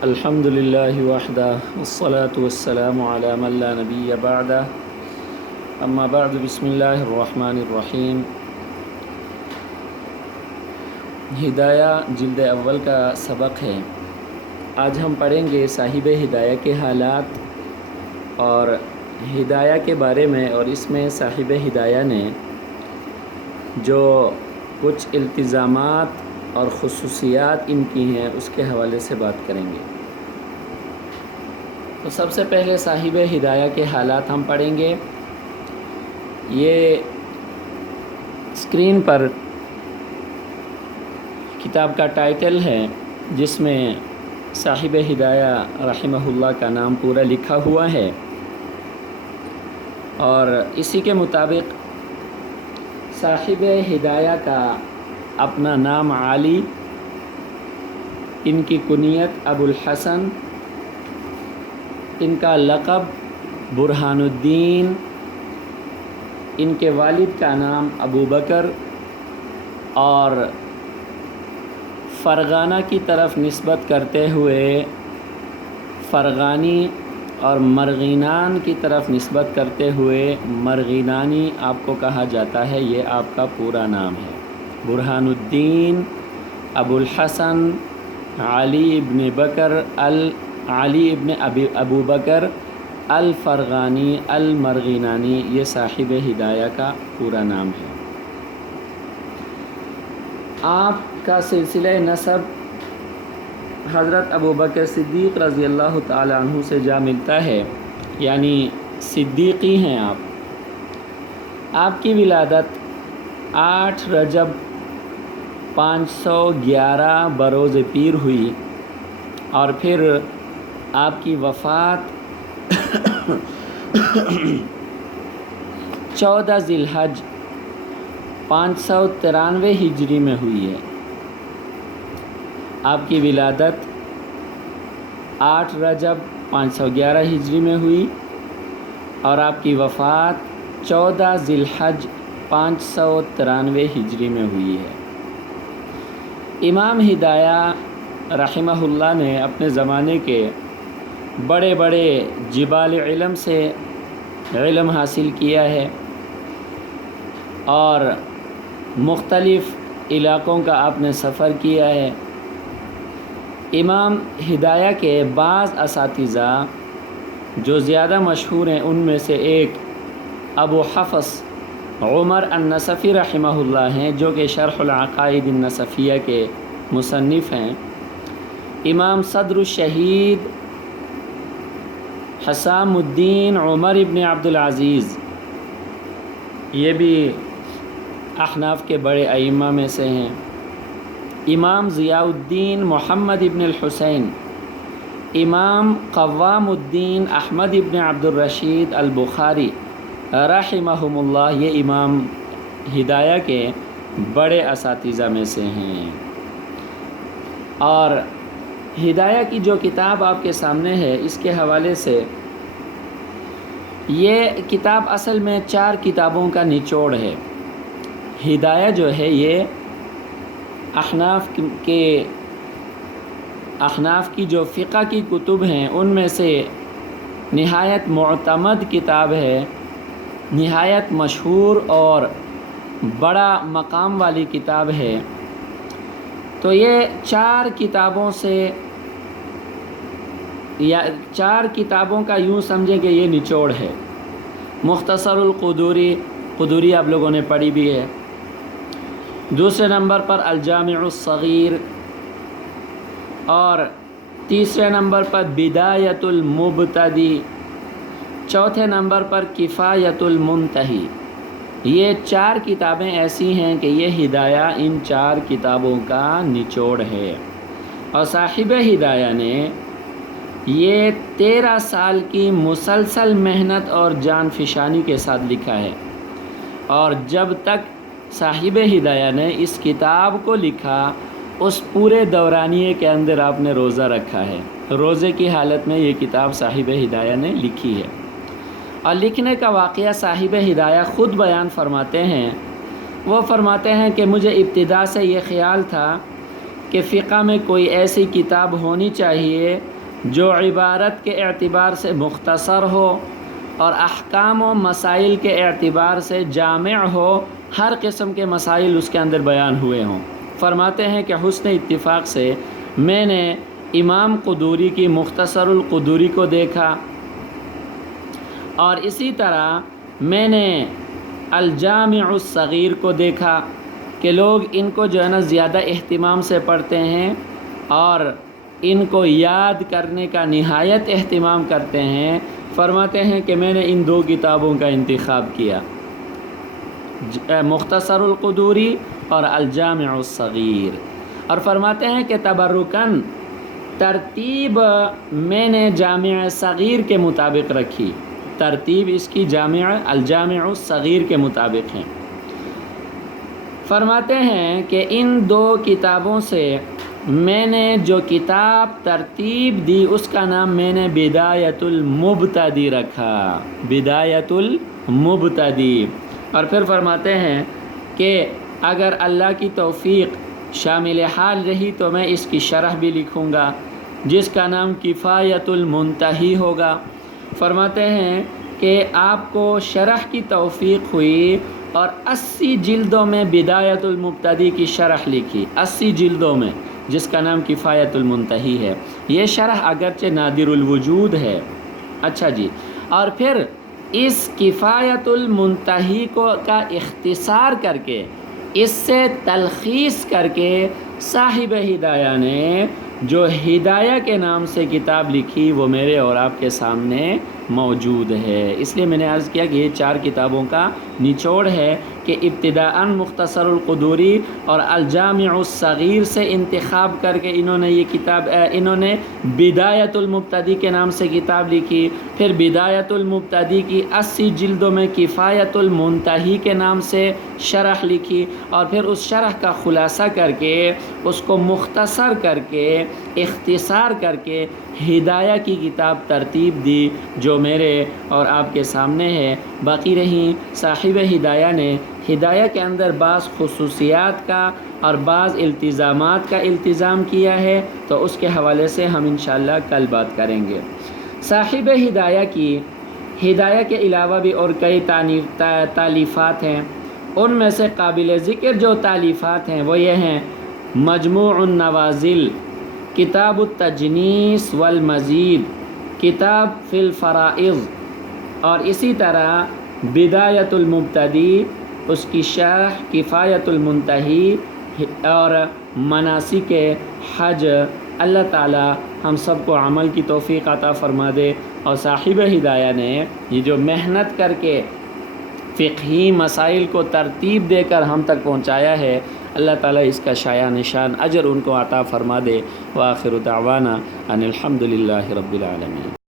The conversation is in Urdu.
الحمد للہ وحدہ والصلاة والسلام علی من لا نبی بعدہ اما بعد بسم اللہ الرحمن الرحیم۔ ہدایہ جلد اول کا سبق ہے۔ آج ہم پڑھیں گے صاحب ہدایہ کے حالات اور ہدایہ کے بارے میں، اور اس میں صاحب ہدایہ نے جو کچھ التزامات اور خصوصیات ان کی ہیں اس کے حوالے سے بات کریں گے۔ تو سب سے پہلے صاحب ہدایہ کے حالات ہم پڑھیں گے۔ یہ اسکرین پر کتاب کا ٹائٹل ہے جس میں صاحب ہدایہ رحمہ اللہ کا نام پورا لکھا ہوا ہے، اور اسی کے مطابق صاحب ہدایہ کا اپنا نام علی، ان کی کنیت ابو الحسن، ان کا لقب برہان الدین، ان کے والد کا نام ابو بکر، اور فرغانہ کی طرف نسبت کرتے ہوئے فرغانی، اور مرغینان کی طرف نسبت کرتے ہوئے مرغینانی آپ کو کہا جاتا ہے۔ یہ آپ کا پورا نام ہے، برہان الدین ابو الحسن علی ابن بکر علی ابن ابو بکر الفرغانی المرغینانی، یہ صاحب ہدایہ کا پورا نام ہے۔ آپ کا سلسلہ نسب حضرت ابو بکر صدیق رضی اللہ تعالی عنہ سے جا ملتا ہے، یعنی صدیقی ہیں آپ۔ آپ کی ولادت 8 رجب 511 بروز پیر ہوئی، اور پھر آپ کی وفات 14 ذی الحج 593 ہجری میں ہوئی ہے۔ آپ کی ولادت 8 رجب 511 ہجری میں ہوئی، اور آپ کی وفات 14 ذی الحج 593 ہجری میں ہوئی ہے۔ امام ہدایہ رحمہ اللہ نے اپنے زمانے کے بڑے بڑے جبال علم سے علم حاصل کیا ہے، اور مختلف علاقوں کا آپ نے سفر کیا ہے۔ امام ہدایہ کے بعض اساتذہ جو زیادہ مشہور ہیں ان میں سے ایک ابو حفص عمر النصفی رحمہ اللہ ہیں، جو کہ شرح العقائد النصفیہ کے مصنف ہیں۔ امام صدر الشہید حسام الدین عمر ابن عبد العزیز، یہ بھی احناف کے بڑے ائمہ میں سے ہیں۔ امام ضیاء الدین محمد ابن الحسین، امام قوام الدین احمد ابن عبد الرشید البخاری رحمہم اللہ، یہ امام ہدایہ کے بڑے اساتذہ میں سے ہیں۔ اور ہدایہ کی جو کتاب آپ کے سامنے ہے، اس کے حوالے سے یہ کتاب اصل میں 4 کتابوں کا نچوڑ ہے۔ ہدایہ جو ہے یہ احناف کی جو فقہ کی کتب ہیں ان میں سے نہایت معتمد کتاب ہے، نہایت مشہور اور بڑا مقام والی کتاب ہے۔ تو یہ 4 کتابوں سے، یا 4 کتابوں کا یوں سمجھیں کہ یہ نچوڑ ہے۔ مختصر القدوری آپ لوگوں نے پڑھی بھی ہے۔ دوسرے نمبر پر الجامع الصغیر، اور تیسرے نمبر پر بدایۃ المبتدی، چوتھے نمبر پر کفایۃ المنتہی۔ یہ 4 کتابیں ایسی ہیں کہ یہ ہدایہ ان 4 کتابوں کا نچوڑ ہے، اور صاحب ہدایہ نے یہ 13 سال کی مسلسل محنت اور جان فشانی کے ساتھ لکھا ہے۔ اور جب تک صاحب ہدایہ نے اس کتاب کو لکھا، اس پورے دورانیے کے اندر آپ نے روزہ رکھا ہے۔ روزے کی حالت میں یہ کتاب صاحب ہدایہ نے لکھی ہے، اور لکھنے کا واقعہ صاحب ہدایہ خود بیان فرماتے ہیں۔ وہ فرماتے ہیں کہ مجھے ابتدا سے یہ خیال تھا کہ فقہ میں کوئی ایسی کتاب ہونی چاہیے جو عبارت کے اعتبار سے مختصر ہو اور احکام و مسائل کے اعتبار سے جامع ہو، ہر قسم کے مسائل اس کے اندر بیان ہوئے ہوں۔ فرماتے ہیں کہ حسن اتفاق سے میں نے امام قدوری کی مختصر القدوری کو دیکھا، اور اسی طرح میں نے الجامع الصغیر کو دیکھا کہ لوگ ان کو جو ہے نا زیادہ اہتمام سے پڑھتے ہیں اور ان کو یاد کرنے کا نہایت اہتمام کرتے ہیں۔ فرماتے ہیں کہ میں نے ان دو کتابوں کا انتخاب کیا، مختصر القدوری اور الجامع الصغیر، اور فرماتے ہیں کہ تبرکاً ترتیب میں نے جامع صغیر کے مطابق رکھی، ترتیب اس کی الجامع الصغیر کے مطابق ہے۔ فرماتے ہیں کہ ان دو کتابوں سے میں نے جو کتاب ترتیب دی اس کا نام میں نے بدایت المبتدی رکھا، بدایت المبتدی۔ اور پھر فرماتے ہیں کہ اگر اللہ کی توفیق شامل حال رہی تو میں اس کی شرح بھی لکھوں گا جس کا نام کفایت المنتہی ہوگا۔ فرماتے ہیں کہ آپ کو شرح کی توفیق ہوئی اور 80 جلدوں میں بدایت المبتدی کی شرح لکھی، 80 جلدوں میں، جس کا نام کفایت المنتہی ہے۔ یہ شرح اگرچہ نادر الوجود ہے۔ اچھا جی، اور پھر اس کفایت المنتہی کا اختصار کر کے، اس سے تلخیص کر کے صاحب ہدایہ نے جو ہدایہ کے نام سے کتاب لکھی وہ میرے اور آپ کے سامنے موجود ہے۔ اس لیے میں نے عرض کیا کہ یہ 4 کتابوں کا نچوڑ ہے کہ ابتداءً مختصر القدوری اور الجامع الصغیر سے انتخاب کر کے انہوں نے بدایت المبتدی کے نام سے کتاب لکھی، پھر بدایت المبتدی کی 80 جلدوں میں کفایت المنتہی کے نام سے شرح لکھی، اور پھر اس شرح کا خلاصہ کر کے اس کو مختصر کر کے اختصار کر کے ہدایہ کی کتاب ترتیب دی جو میرے اور آپ کے سامنے ہے۔ باقی رہیں صاحب ہدایہ نے ہدایہ کے اندر بعض خصوصیات کا اور بعض التزامات کا التزام کیا ہے، تو اس کے حوالے سے ہم انشاءاللہ کل بات کریں گے۔ صاحب ہدایہ کی ہدایہ کے علاوہ بھی اور کئی تالیفات ہیں، ان میں سے قابل ذکر جو تالیفات ہیں وہ یہ ہیں: مجموع النوازل، کتاب التجنیس والمزید، کتاب فی الفرائض، اور اسی طرح بدایت المبتدی، اس کی شرح کفایت المنتہی اور مناسک حج۔ اللہ تعالی ہم سب کو عمل کی توفیق عطا فرما دے، اور صاحب ہدایہ نے یہ جو محنت کر کے فقہی مسائل کو ترتیب دے کر ہم تک پہنچایا ہے، اللہ تعالیٰ اس کا شایع نشان اجر ان کو عطا فرما دے۔ وآخر دعوانا ان الحمد للہ رب العالمین۔